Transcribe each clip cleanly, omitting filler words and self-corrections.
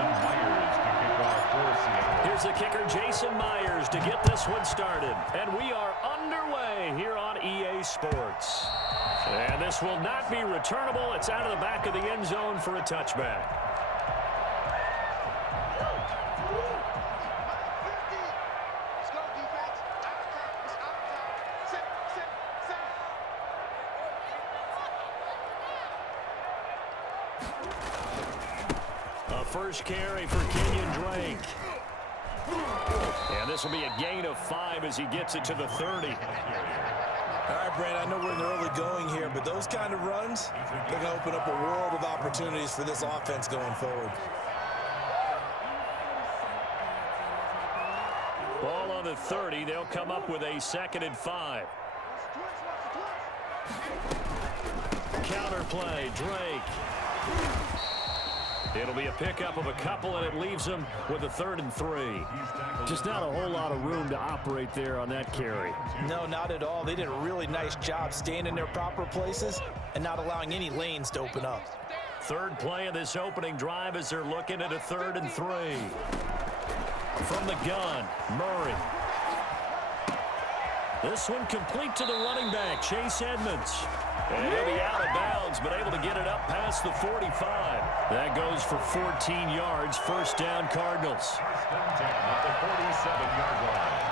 Jason Myers to kick off for Seattle. Here's the kicker, Jason Myers, to get this one started. And we are underway here on EA Sports. And this will not be returnable. It's out of the back of the end zone for a touchback. First carry for Kenyon Drake. And this will be a gain of 5 as he gets it to the 30. All right, Brent, I know we're in the early going here, but those kind of runs, they're going to open up a world of opportunities for this offense going forward. Ball on the 30. They'll come up with a 2nd and 5. Counter play, Drake. It'll be a pickup of a couple, and it leaves them with a 3rd and 3. Just not a whole lot of room to operate there on that carry. No, not at all. They did a really nice job staying in their proper places and not allowing any lanes to open up. 3rd play of this opening drive as they're looking at a 3rd and 3. From the gun, Murray. This one complete to the running back, Chase Edmonds. And he'll be out of bounds, but able to get it up past the 45. That goes for 14 yards. First down, Cardinals. First and 10 at the 47-yard line.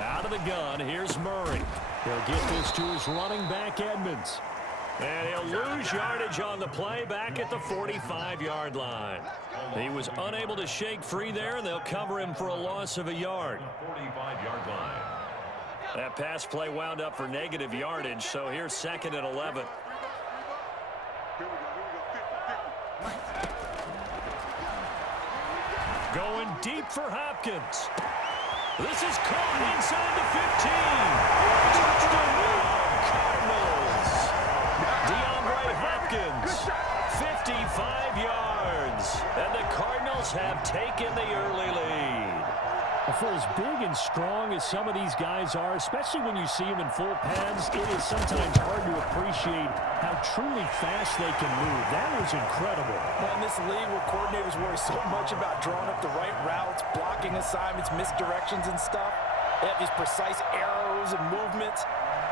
Out of the gun, here's Murray. He'll get this to his running back, Edmonds. And he'll lose yardage on the play back at the 45-yard line. He was unable to shake free there, and they'll cover him for a loss of a yard. 45-yard line. That pass play wound up for negative yardage, so here's 2nd and 11. Going deep for Hopkins. This is caught inside the 15. Touchdown, Cardinals. DeAndre Hopkins, 55 yards. And the Cardinals have taken the early lead. For as big and strong as some of these guys are, especially when you see them in full pads, it is sometimes hard to appreciate how truly fast they can move. That was incredible. Well, in this league where coordinators worry so much about drawing up the right routes, blocking assignments, misdirections and stuff, they have these precise arrows and movements.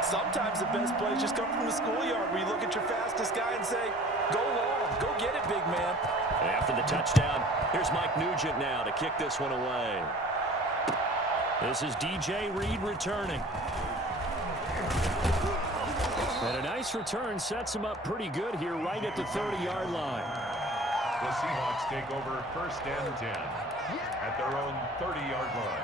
Sometimes the best plays just come from the schoolyard where you look at your fastest guy and say, go long, go get it, big man. After the touchdown, here's Mike Nugent now to kick this one away. This is DJ Reed returning. And a nice return sets him up pretty good here right at the 30-yard line. The Seahawks take over 1st and 10 at their own 30-yard line.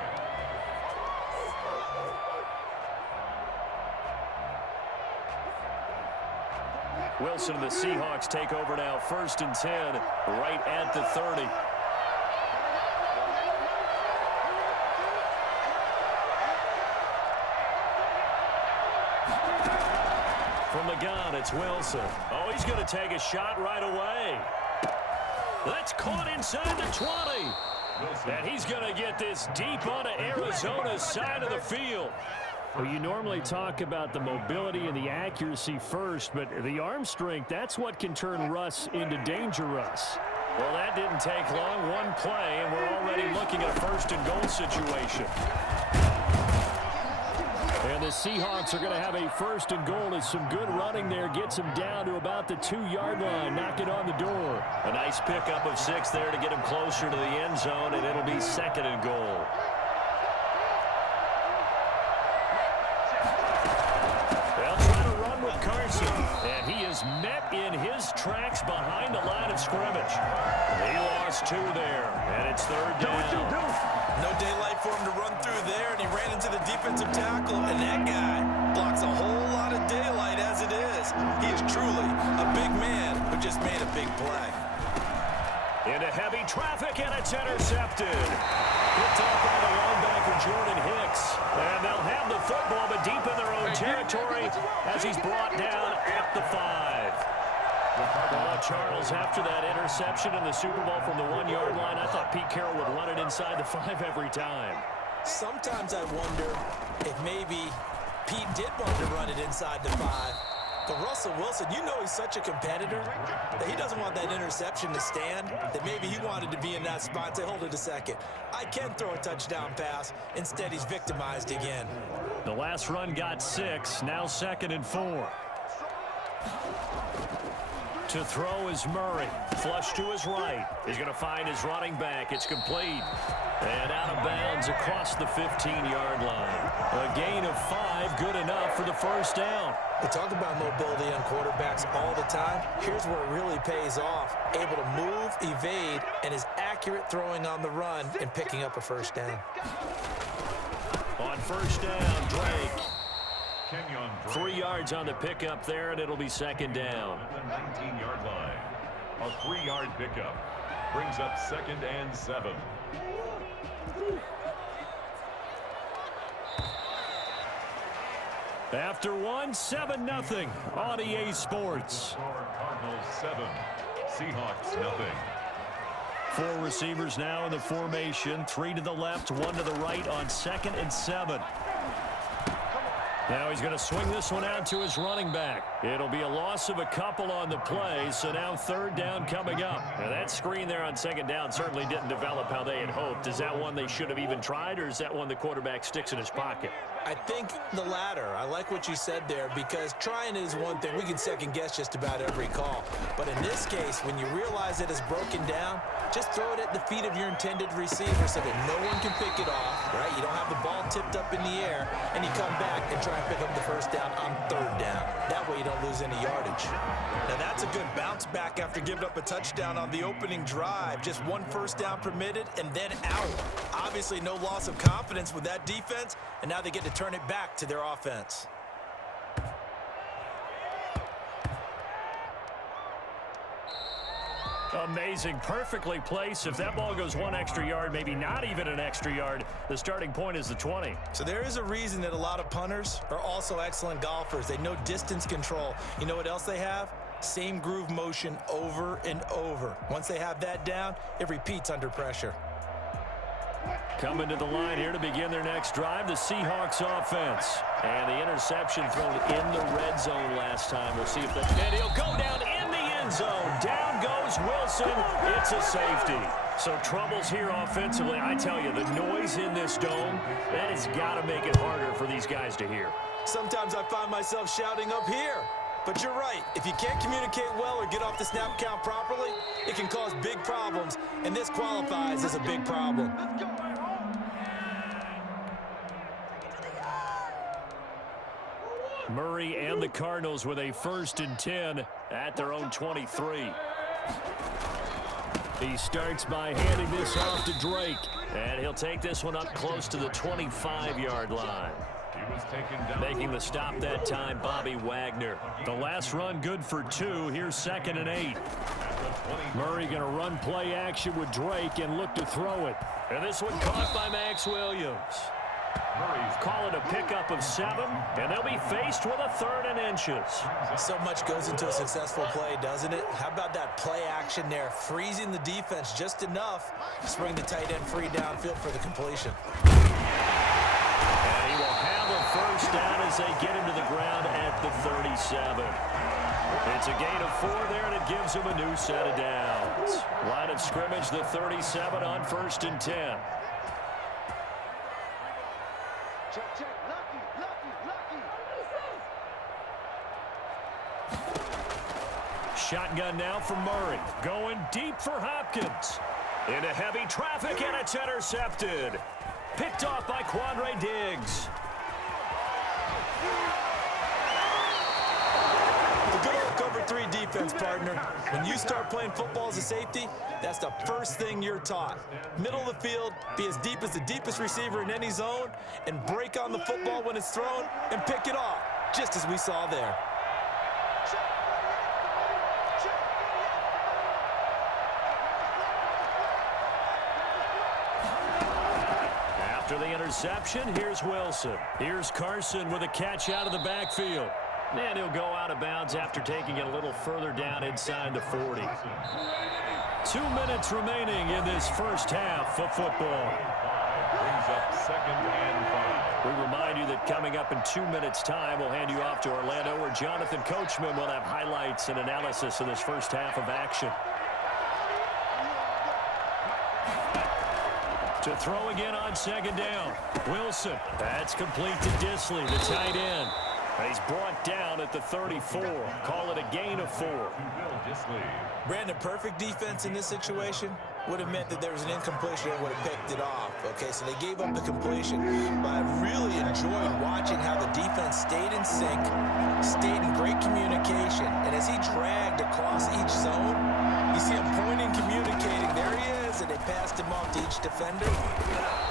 Wilson and the Seahawks take over now 1st and 10 right at the 30. From the gun, it's Wilson. Oh, he's going to take a shot right away. That's caught inside the 20. And he's going to get this deep onto Arizona's side of the field. Well, you normally talk about the mobility and the accuracy first, but the arm strength, that's what can turn Russ into Danger Russ. Well, that didn't take long. One play, and we're already looking at a 1st and goal situation. And the Seahawks are going to have a 1st and goal as some good running there gets them down to about the 2-yard line, knocking on the door. A nice pickup of 6 there to get him closer to the end zone, and it'll be 2nd and goal. They'll try to run with Carson, and he is met in his tracks behind the line of scrimmage. He lost 2 there, and it's 3rd down. No daylight for him to run through there, and he ran into the defensive tackle, and that guy blocks a whole lot of daylight as it is. He is truly a big man who just made a big play. Into heavy traffic, and it's intercepted. Picked off by the linebacker, Jordan Hicks. And they'll have the football, but deep in their own territory as he's brought down at the 5. Well, Charles, after that interception in the Super Bowl from the 1-yard line, I thought Pete Carroll would run it inside the 5 every time. Sometimes I wonder if maybe Pete did want to run it inside the 5. But Russell Wilson, you know he's such a competitor that he doesn't want that interception to stand, that maybe he wanted to be in that spot and say, hold it a second, I can throw a touchdown pass. Instead, he's victimized again. The last run got 6, now 2nd and 4. To throw is Murray. Flush to his right. He's going to find his running back. It's complete. And out of bounds across the 15-yard line. A gain of 5, good enough for the first down. We talk about mobility on quarterbacks all the time. Here's where it really pays off. Able to move, evade, and is accurate throwing on the run and picking up a first down. On first down, Drake. Kenyon Drake. 3 yards on the pickup there, and it'll be 2nd down. At the 19-yard line. A 3-yard pickup brings up 2nd and 7. After 1, 7-0 on EA Sports. Cardinals 7, Seahawks nothing. 4 receivers now in the formation. 3 to the left, 1 to the right on 2nd and 7. Now he's going to swing this one out to his running back. It'll be a loss of a couple on the play, so now 3rd down coming up. Now that screen there on 2nd down certainly didn't develop how they had hoped. Is that one they should have even tried, or is that one the quarterback sticks in his pocket? I think the latter. I like what you said there, because trying is one thing. We can second guess just about every call. But in this case, when you realize it is broken down, just throw it at the feet of your intended receiver so that no one can pick it off, right? You don't have the ball tipped up in the air, and you come back and try and pick up the first down on 3rd down. That way you don't lose any yardage. Now that's a good bounce back after giving up a touchdown on the opening drive. Just 1 first down permitted and then out. Obviously no loss of confidence with that defense, and now they get to turn it back to their offense. Amazing, perfectly placed. If that ball goes 1 extra yard, maybe not even an extra yard, the starting point is the 20. So there is a reason that a lot of punters are also excellent golfers. They know distance control. You know what else they have? Same groove motion over and over. Once they have that down, it repeats under pressure. Coming to the line here to begin their next drive, the Seahawks offense. And the interception thrown in the red zone last time. We'll see if that... And he'll go down in the end zone. Down goes Wilson. It's a safety. So troubles here offensively. I tell you, the noise in this dome, that has got to make it harder for these guys to hear. Sometimes I find myself shouting up here. But you're right. If you can't communicate well or get off the snap count properly, it can cause big problems. And this qualifies as a big problem. Murray and the Cardinals with a 1st and 10 at their own 23. He starts by handing this off to Drake. And he'll take this one up close to the 25-yard line. Making the stop that time, Bobby Wagner. The last run good for 2. Here's 2nd and 8. Murray going to run play action with Drake and look to throw it. And this one caught by Max Williams. Call it a pickup of 7, and they'll be faced with a 3rd and inches. So much goes into a successful play, doesn't it? How about that play action there, freezing the defense just enough to bring the tight end free downfield for the completion. And he will have a first down as they get him to the ground at the 37. It's a gain of 4 there, and it gives him a new set of downs. Line of scrimmage, the 37 on 1st and 10. Shotgun now for Murray. Going deep for Hopkins. Into heavy traffic, and it's intercepted. Picked off by Quandre Diggs. The good old cover 3 defense, partner. When you start playing football as a safety, that's the first thing you're taught. Middle of the field, be as deep as the deepest receiver in any zone, and break on the football when it's thrown and pick it off, just as we saw there. After the interception, here's Wilson. Here's Carson with a catch out of the backfield. And he'll go out of bounds after taking it a little further down inside the 40. 2 minutes remaining in this first half of football. Brings up 2nd and 5. We remind you that coming up in 2 minutes' time, we'll hand you off to Orlando, where Jonathan Coachman will have highlights and analysis of this first half of action. To throw again on 2nd down. Wilson. That's complete to Dissly, the tight end. And he's brought down at the 34. Call it a gain of 4. Brandon, perfect defense in this situation would have meant that there was an incompletion and would have picked it off. Okay, so they gave up the completion. But I really enjoyed watching how the defense stayed in sync, stayed in great communication. And as he dragged across each zone, you see him pointing, communicating. There he is, and they passed him off to each defender.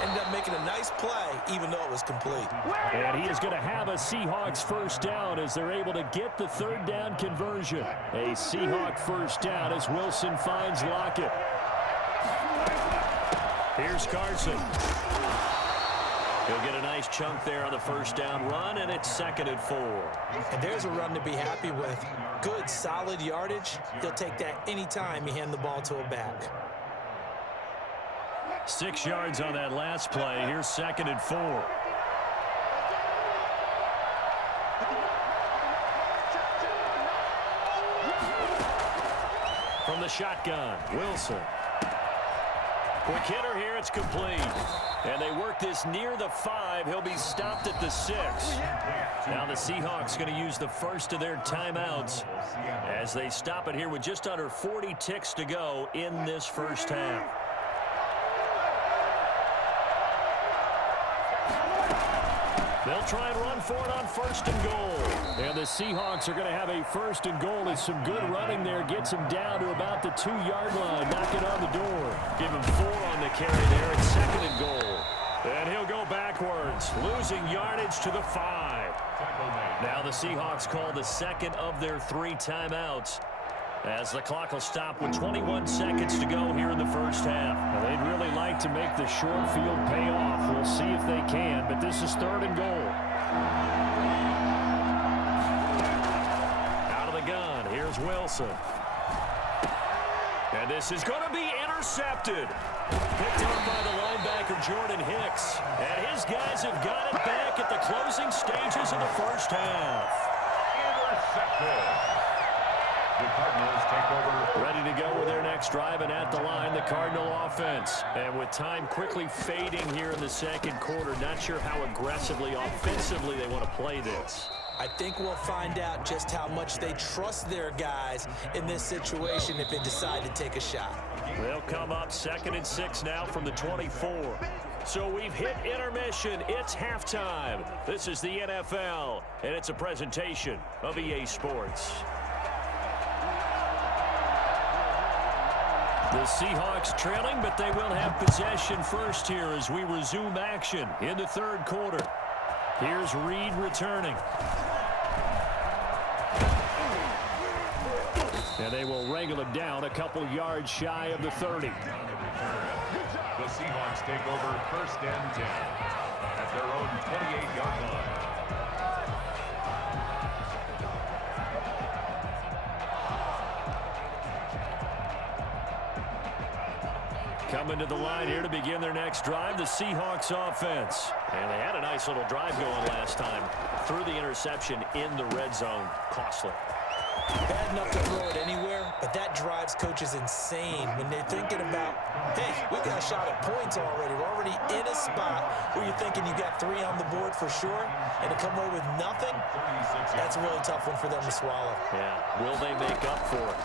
Ended up making a nice play, even though it was complete. And he is going to have a Seahawks first down as they're able to get the 3rd down conversion. A Seahawk first down as Wilson finds Lockett. Here's Carson. He'll get a nice chunk there on the first down run, and it's 2nd and 4. And there's a run to be happy with. Good, solid yardage. He'll take that anytime you hand the ball to a back. 6 yards on that last play. Here's 2nd and 4. From the shotgun, Wilson. Quick hitter here, it's complete. And they work this near the 5. He'll be stopped at the 6. Now the Seahawks going to use the first of their timeouts as they stop it here with just under 40 ticks to go in this first half. They'll try and run for it on 1st and goal. And the Seahawks are going to have a 1st and goal as some good running there gets him down to about the 2-yard line. Knock it on the door. Give him 4 on the carry there at 2nd and goal. And he'll go backwards, losing yardage to the 5. Now the Seahawks call the 2nd of their 3 timeouts, as the clock will stop with 21 seconds to go here in the first half. Now, they'd really like to make the short field pay off. We'll see if they can, but this is 3rd and goal. Out of the gun, here's Wilson. And this is going to be intercepted. Picked up by the linebacker, Jordan Hicks. And his guys have got it back at the closing stages of the first half. Intercepted. The Cardinals take over. Ready to go with their next drive, and at the line, the Cardinal offense. And with time quickly fading here in the 2nd quarter, not sure how aggressively, offensively they want to play this. I think we'll find out just how much they trust their guys in this situation if they decide to take a shot. They'll come up 2nd and 6 now from the 24. So we've hit intermission. It's halftime. This is the NFL, and it's a presentation of EA Sports. The Seahawks trailing, but they will have possession first here as we resume action in the 3rd quarter. Here's Reed returning. And they will wrangle him down a couple yards shy of the 30. The Seahawks take over 1st and 10 at their own 28-yard line. Coming to the line here to begin their next drive, the Seahawks offense. And they had a nice little drive going last time. Threw the interception in the red zone. Costly. Bad enough to throw it anywhere, but that drives coaches insane when they're thinking about, hey, we got a shot at points already. We're already in a spot where you're thinking you got 3 on the board for sure, and to come away with nothing, that's a really tough one for them to swallow. Yeah, will they make up for it?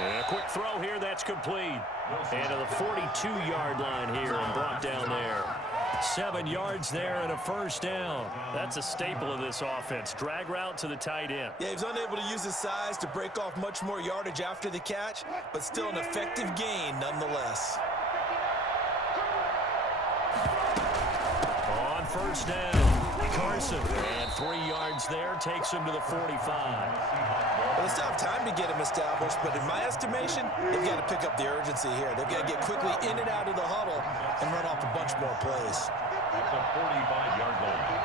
And a quick throw here, that's complete. And to the 42-yard line here and brought down there. 7 yards there and a first down. That's a staple of this offense. Drag route to the tight end. Yeah, he was unable to use his size to break off much more yardage after the catch, but still an effective gain nonetheless. On first down, Carson. And 3 yards there takes him to the 45. Well, they still have time to get him established, but in my estimation, they've got to pick up the urgency here. They've got to get quickly in and out of the huddle and run off a bunch more plays. At the 45-yard line.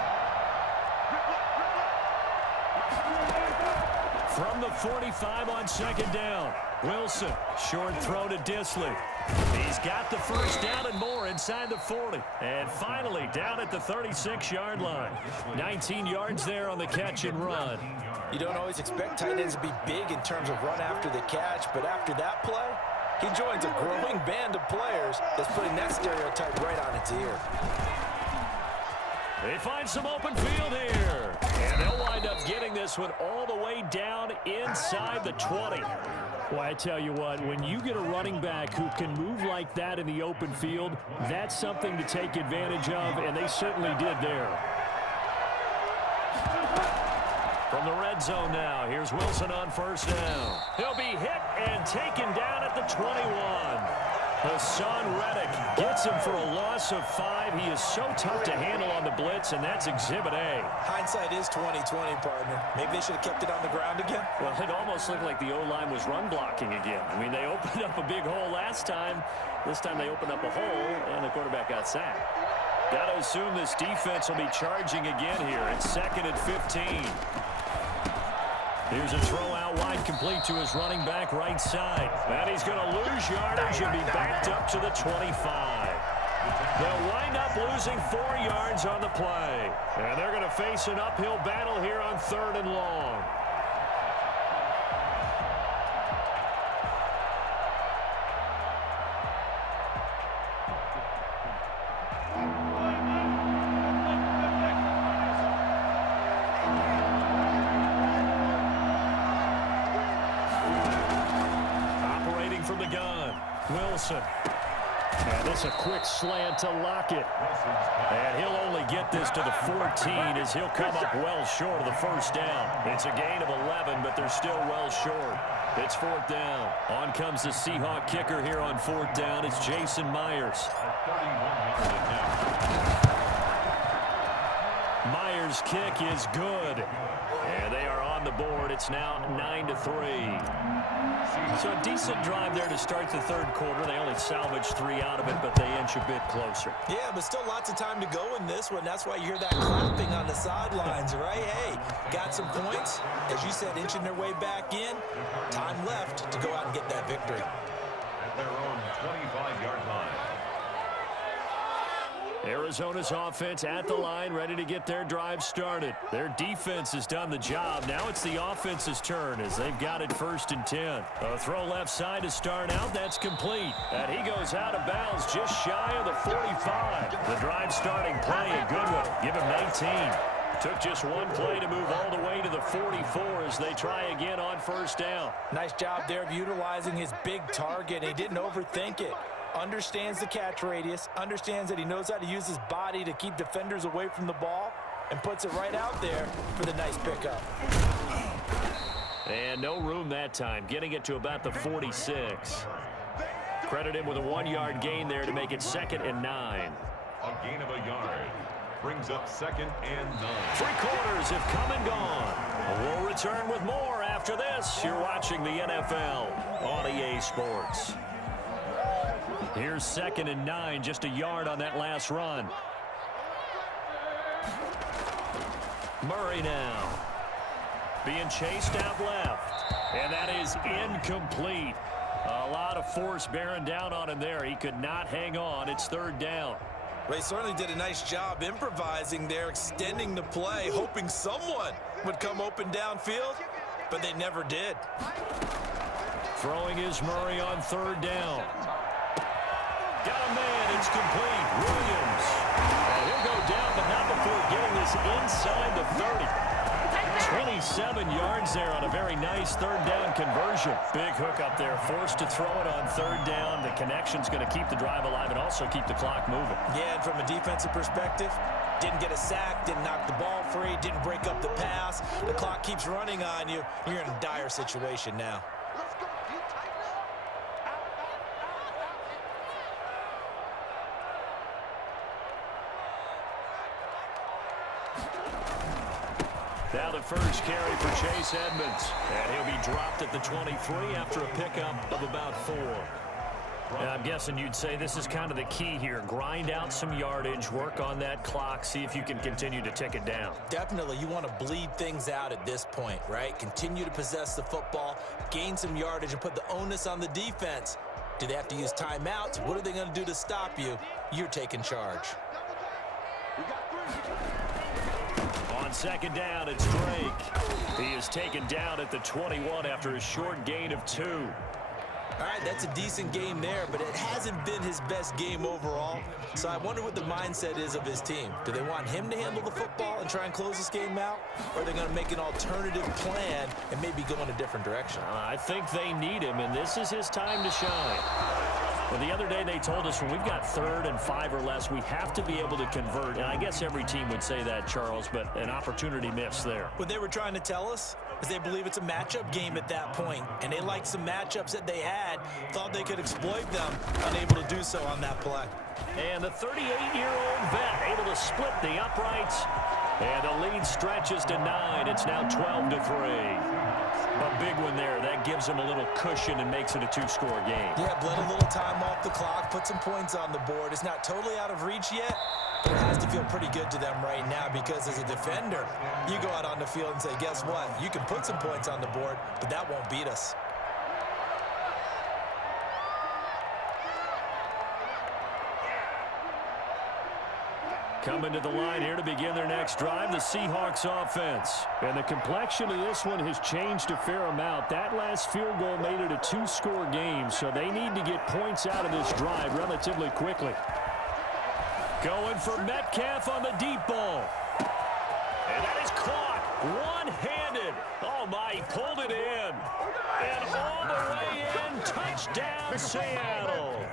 From the 45 on second down. Wilson, short throw to Dissly. He's got the first down and more inside the 40. And finally down at the 36-yard line. 19 yards there on the catch and run. You don't always expect tight ends to be big in terms of run after the catch, but after that play, he joins a growing band of players that's putting that stereotype right on its ear. They find some open field here. And they'll wind up getting this one all the way down inside the 20. Well, I tell you what, when you get a running back who can move like that in the open field, that's something to take advantage of, and they certainly did there. From the red zone now, here's Wilson on first down. He'll be hit and taken down at the 21. Hassan Reddick gets him for a loss of 5. He is so tough to handle on the blitz, and that's Exhibit A. Hindsight is 20/20, partner. Maybe they should have kept it on the ground again. Well, it almost looked like the O-line was run blocking again. I mean, they opened up a big hole last time. This time they opened up a hole, and the quarterback got sacked. Got to assume this defense will be charging again here. It's 2nd and 15. Here's a throw out wide, complete to his running back right side. And he's going to lose yardage and be backed up to the 25. They'll wind up losing 4 yards on the play. And they're going to face an uphill battle here on 3rd and long. From the gun, Wilson. And it's a quick slant to Lockett. And he'll only get this to the 14 as he'll come up well short of the first down. It's a gain of 11, but they're still well short. It's 4th down. On comes the Seahawk kicker here on 4th down. It's Jason Myers. Myers' kick is good. And they are on the board. It's now 9-3. So a decent drive there to start the 3rd quarter. They only salvaged 3 out of it, but they inch a bit closer. Yeah, but still lots of time to go in this one. That's why you hear that clapping on the sidelines, right? Hey, got some points. As you said, inching their way back in. Time left to go out and get that victory. At their own 25-yard line. Arizona's offense at the line, ready to get their drive started. Their defense has done the job. Now it's the offense's turn as they've got it 1st and 10. A throw left side to start out. That's complete. And he goes out of bounds just shy of the 45. The drive starting play, a good one. Give him 19. Took just one play to move all the way to the 44 as they try again on 1st down. Nice job there of utilizing his big target. He didn't overthink it. Understands the catch radius, understands that he knows how to use his body to keep defenders away from the ball, and puts it right out there for the nice pickup. And no room that time, getting it to about the 46. Credit him with a 1-yard gain there to make it 2nd and 9. A gain of a yard brings up 2nd and 9. 3 quarters have come and gone. We'll return with more after this. You're watching the NFL on EA Sports. Here's 2nd and 9, just a yard on that last run. Murray now. Being chased out left. And that is incomplete. A lot of force bearing down on him there. He could not hang on. It's 3rd down. They certainly did a nice job improvising there, extending the play, hoping someone would come open downfield, but they never did. Throwing is Murray on 3rd down. Got a man, it's complete. Williams. And he'll go down, but not before getting this inside the 30. 27 yards there on a very nice 3rd down conversion. Big hook up there, forced to throw it on 3rd down. The connection's going to keep the drive alive and also keep the clock moving. Yeah, and from a defensive perspective, didn't get a sack, didn't knock the ball free, didn't break up the pass. The clock keeps running on you. You're in a dire situation now. Now the first carry for Chase Edmonds. And he'll be dropped at the 23 after a pickup of about 4. And I'm guessing you'd say this is kind of the key here. Grind out some yardage, work on that clock, see if you can continue to tick it down. Definitely, you want to bleed things out at this point, right? Continue to possess the football, gain some yardage, and put the onus on the defense. Do they have to use timeouts? What are they going to do to stop you? You're taking charge. On second down, it's Drake. He is taken down at the 21 after a short gain of 2. All right, that's a decent game there, but it hasn't been his best game overall. So I wonder what the mindset is of his team. Do they want him to handle the football and try and close this game out? Or are they going to make an alternative plan and maybe go in a different direction? I think they need him, and this is his time to shine. Well, the other day they told us when we've got 3rd and 5 or less, we have to be able to convert. And I guess every team would say that, Charles, but an opportunity missed there. What they were trying to tell us is they believe it's a matchup game at that point, and they liked some matchups that they had, thought they could exploit them, unable to do so on that play. And the 38-year-old vet able to split the uprights, and the lead stretches to 9. It's now 12-3. A big one there. That gives them a little cushion and makes it a 2-score game. Yeah, bled a little time off the clock, put some points on the board. It's not totally out of reach yet, but it has to feel pretty good to them right now because as a defender, you go out on the field and say, guess what? You can put some points on the board, but that won't beat us. Coming to the line here to begin their next drive, the Seahawks offense. And the complexion of this one has changed a fair amount. That last field goal made it a 2-score game, so they need to get points out of this drive relatively quickly. Going for Metcalf on the deep ball. And that is caught one-handed. Oh, my, he pulled it in. And all the way in, touchdown Seattle.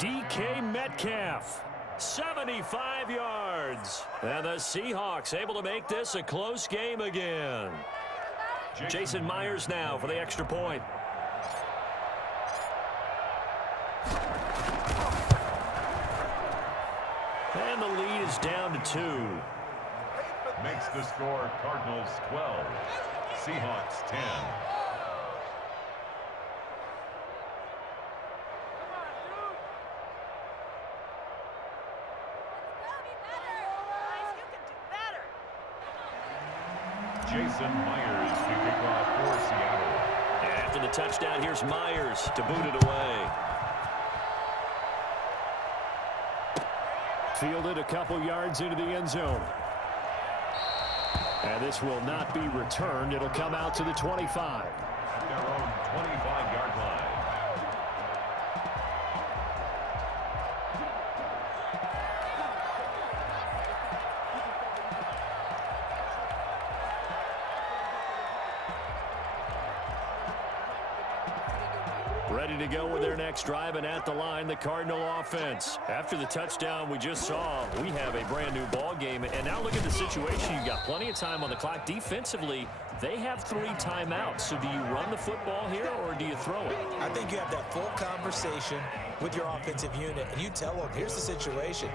DK Metcalf. 75 yards. And the Seahawks able to make this a close game again. Jason Myers now for the extra point. And the lead is down to 2. Makes the score Cardinals 12, Seahawks 10. Jason Myers to kick off for Seattle. After the touchdown, here's Myers to boot it away. Fielded a couple yards into the end zone. And this will not be returned. It'll come out to the 25. At their own 25-yard line. Ready to go with their next drive, and at the line, the Cardinal offense. After the touchdown we just saw, we have a brand new ball game. And now look at the situation. You've got plenty of time on the clock. Defensively, they have 3 timeouts. So do you run the football here, or do you throw it? I think you have that full conversation with your offensive unit, and you tell them, here's the situation.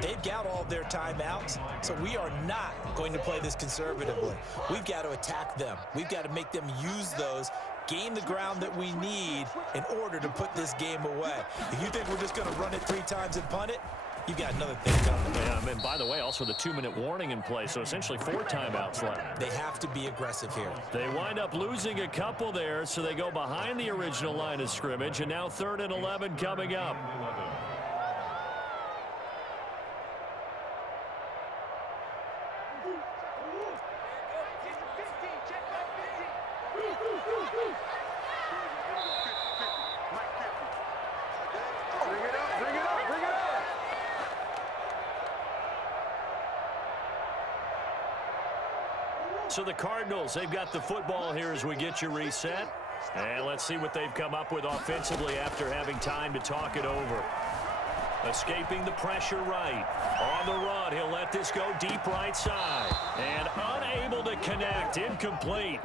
They've got all their timeouts, so we are not going to play this conservatively. We've got to attack them. We've got to make them use those, gain the ground that we need in order to put this game away. If you think we're just going to run it 3 times and punt it, you got another thing coming. Yeah, and by the way, also the 2-minute warning in play, so essentially 4 timeouts left. They have to be aggressive here. They wind up losing a couple there, so they go behind the original line of scrimmage, and now 3rd and 11 coming up. So the Cardinals, they've got the football here as we get you reset. And let's see what they've come up with offensively after having time to talk it over. Escaping the pressure right. On the run, he'll let this go deep right side. And unable to connect, incomplete.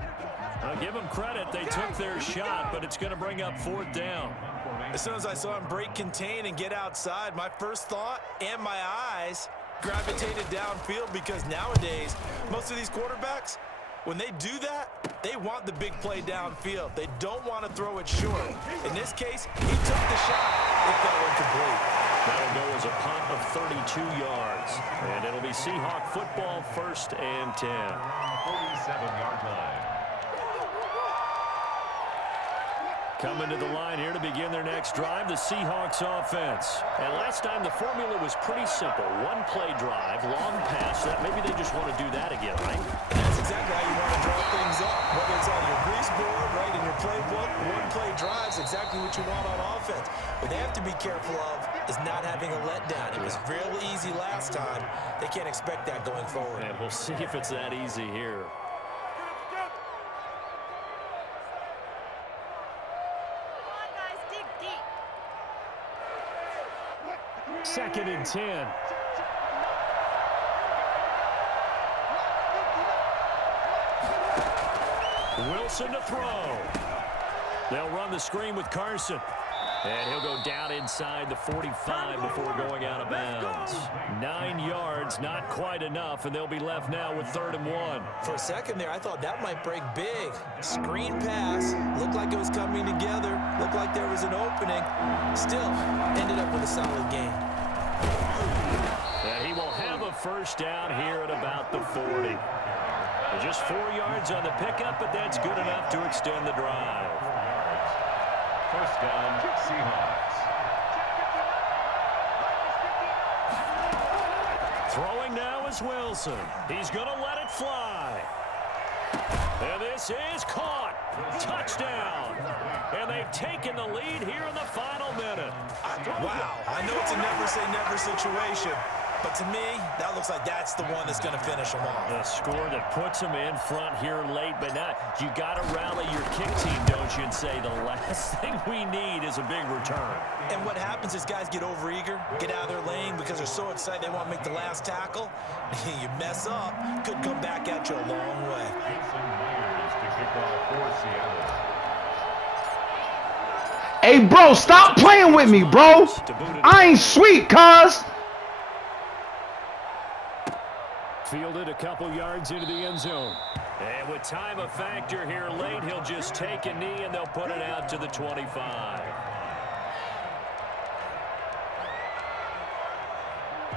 I'll give them credit, they took their shot, but it's going to bring up 4th down. As soon as I saw him break contain and get outside, my first thought and my eyes gravitated downfield because nowadays, most of these quarterbacks, When they do that, they want the big play downfield. They don't want to throw it short. In this case, he took the shot. It fell incomplete. That'll go as a punt of 32 yards. And it'll be Seahawk football, 1st and 10. 47-yard line. Coming to the line here to begin their next drive, the Seahawks offense. And last time the formula was pretty simple. One play drive, long pass. That maybe they just want to do that again, right? And that's exactly how you want to draw things up. Whether it's on your grease board, right, in your playbook, one play drives exactly what you want on offense. What they have to be careful of is not having a letdown. It was real easy last time. They can't expect that going forward. And we'll see if it's that easy here. 2nd and 10. Wilson to throw. They'll run the screen with Carson. And he'll go down inside the 45 before going out of bounds. 9 yards, not quite enough, and they'll be left now with 3rd and 1. For a second there, I thought that might break big. Screen pass. Looked like it was coming together. Looked like there was an opening. Still, ended up with a solid gain. And he will have a 1st down here at about the 40. Just 4 yards on the pickup, but that's good enough to extend the drive. 1st down, Seahawks. Throwing now is Wilson. He's going to let it fly. And this is caught. Touchdown. And they've taken the lead here in the final minute. Wow. I know it's a never-say-never situation. But to me, that looks like that's the one that's going to finish them off. A score that puts them in front here late, but not. You got to rally your kick team, don't you, and say the last thing we need is a big return. And what happens is guys get overeager, get out of their lane because they're so excited they want to make the last tackle. You mess up, could come back at you a long way. Jason Myers to kick off for Seattle. Hey, bro, stop playing with me, bro. I ain't sweet, cuz. Fielded a couple yards into the end zone. And with time a factor here late, he'll just take a knee and they'll put it out to the 25.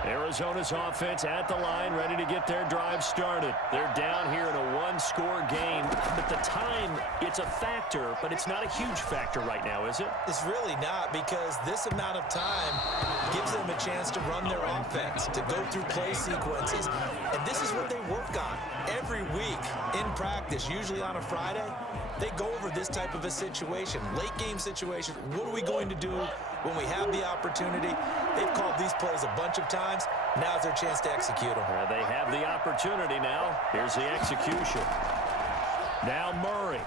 Arizona's offense at the line, ready to get their drive started. They're down here in a one-score game, but the time, it's a factor, but it's not a huge factor right now, is it? It's really not, because this amount of time gives them a chance to run their offense, to go through play sequences, and this is what they work on every week in practice, usually on a Friday. They go over this type of a situation, late game situation. What are we going to do when we have the opportunity? They've called these plays a bunch of times. Now's their chance to execute them. They have the opportunity now. Here's the execution. Now Murray.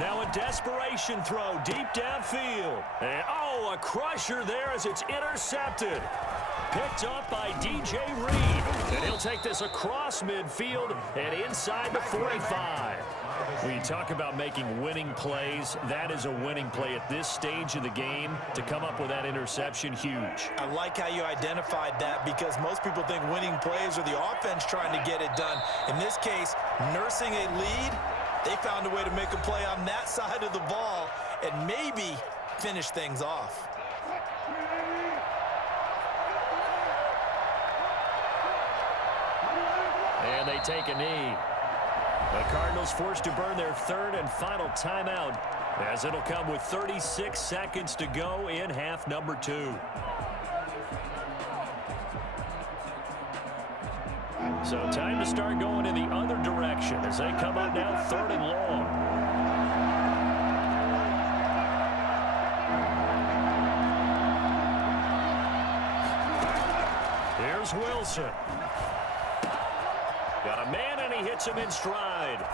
Now a desperation throw deep downfield. And, oh, a crusher there as it's intercepted. Picked up by D.J. Reed. And he'll take this across midfield and inside the 45. When you talk about making winning plays, that is a winning play at this stage of the game. To come up with that interception, huge. I like how you identified that, because most people think winning plays are the offense trying to get it done. In this case, nursing a lead, they found a way to make a play on that side of the ball and maybe finish things off. And they take a knee. The Cardinals forced to burn their third and final timeout, as it'll come with 36 seconds to go in half number 2. So time to start going in the other direction as they come up now 3rd and long. Here's Wilson. Got a man, and he hits him in stride.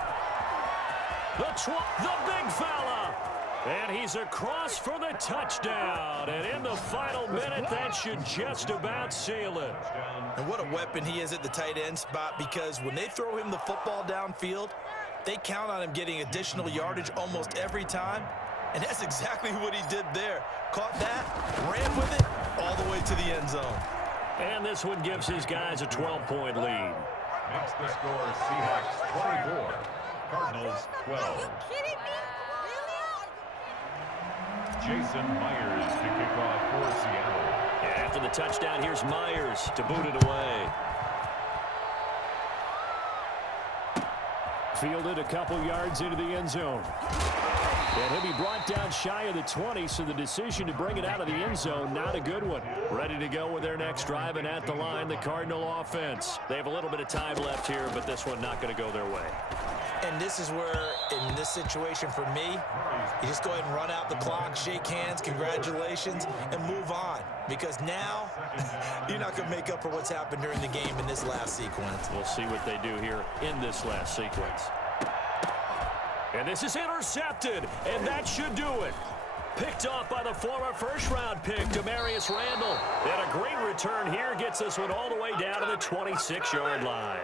The big fella. And he's across for the touchdown. And in the final minute, that should just about seal it. And what a weapon he is at the tight end spot, because when they throw him the football downfield, they count on him getting additional yardage almost every time. And that's exactly what he did there. Caught that, ran with it, all the way to the end zone. And this one gives his guys a 12-point lead. Makes the score Seahawks 24, Cardinals 12. Are you kidding me? Jason Myers to kick off for Seattle. And after the touchdown, here's Myers to boot it away. Fielded a couple yards into the end zone. And he'll be brought down shy of the 20, so the decision to bring it out of the end zone, not a good one. Ready to go with their next drive, and at the line, the Cardinal offense. They have a little bit of time left here, but this one not going to go their way. And this is where, in this situation for me, you just go ahead and run out the clock, shake hands, congratulations, and move on. Because now, you're not going to make up for what's happened during the game in this last sequence. We'll see what they do here in this last sequence. And this is intercepted, and that should do it. Picked off by the former first-round pick, Demarius Randall. And a great return here gets this one all the way down to the 26-yard line.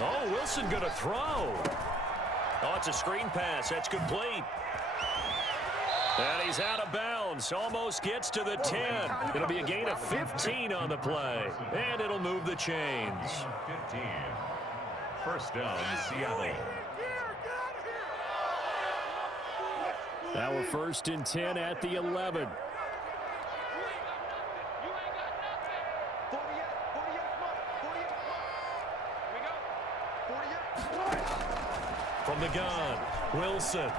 Oh, Wilson going to throw. Oh, it's a screen pass. That's complete. And he's out of bounds. Almost gets to the 10. It'll be a gain of 15 on the play. And it'll move the chains. 15. First down, Seattle. Our first and 10 at the 11. From the gun, Wilson.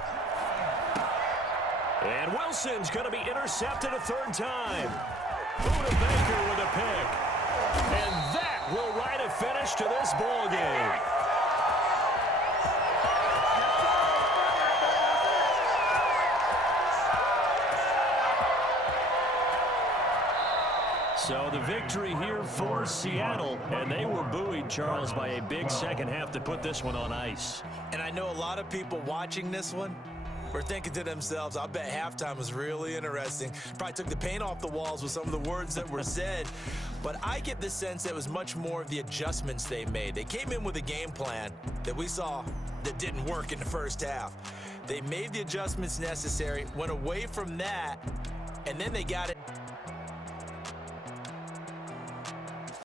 And Wilson's going to be intercepted a third time. Buda Baker with a pick. And that will write a finish to this ball game. So the victory here for Seattle, and they were buoyed, Charles, by a big second half to put this one on ice. And I know a lot of people watching this one were thinking to themselves, I bet halftime was really interesting. Probably took the paint off the walls with some of the words that were said. But I get the sense that it was much more of the adjustments they made. They came in with a game plan that we saw that didn't work in the first half. They made the adjustments necessary, went away from that, and then they got it.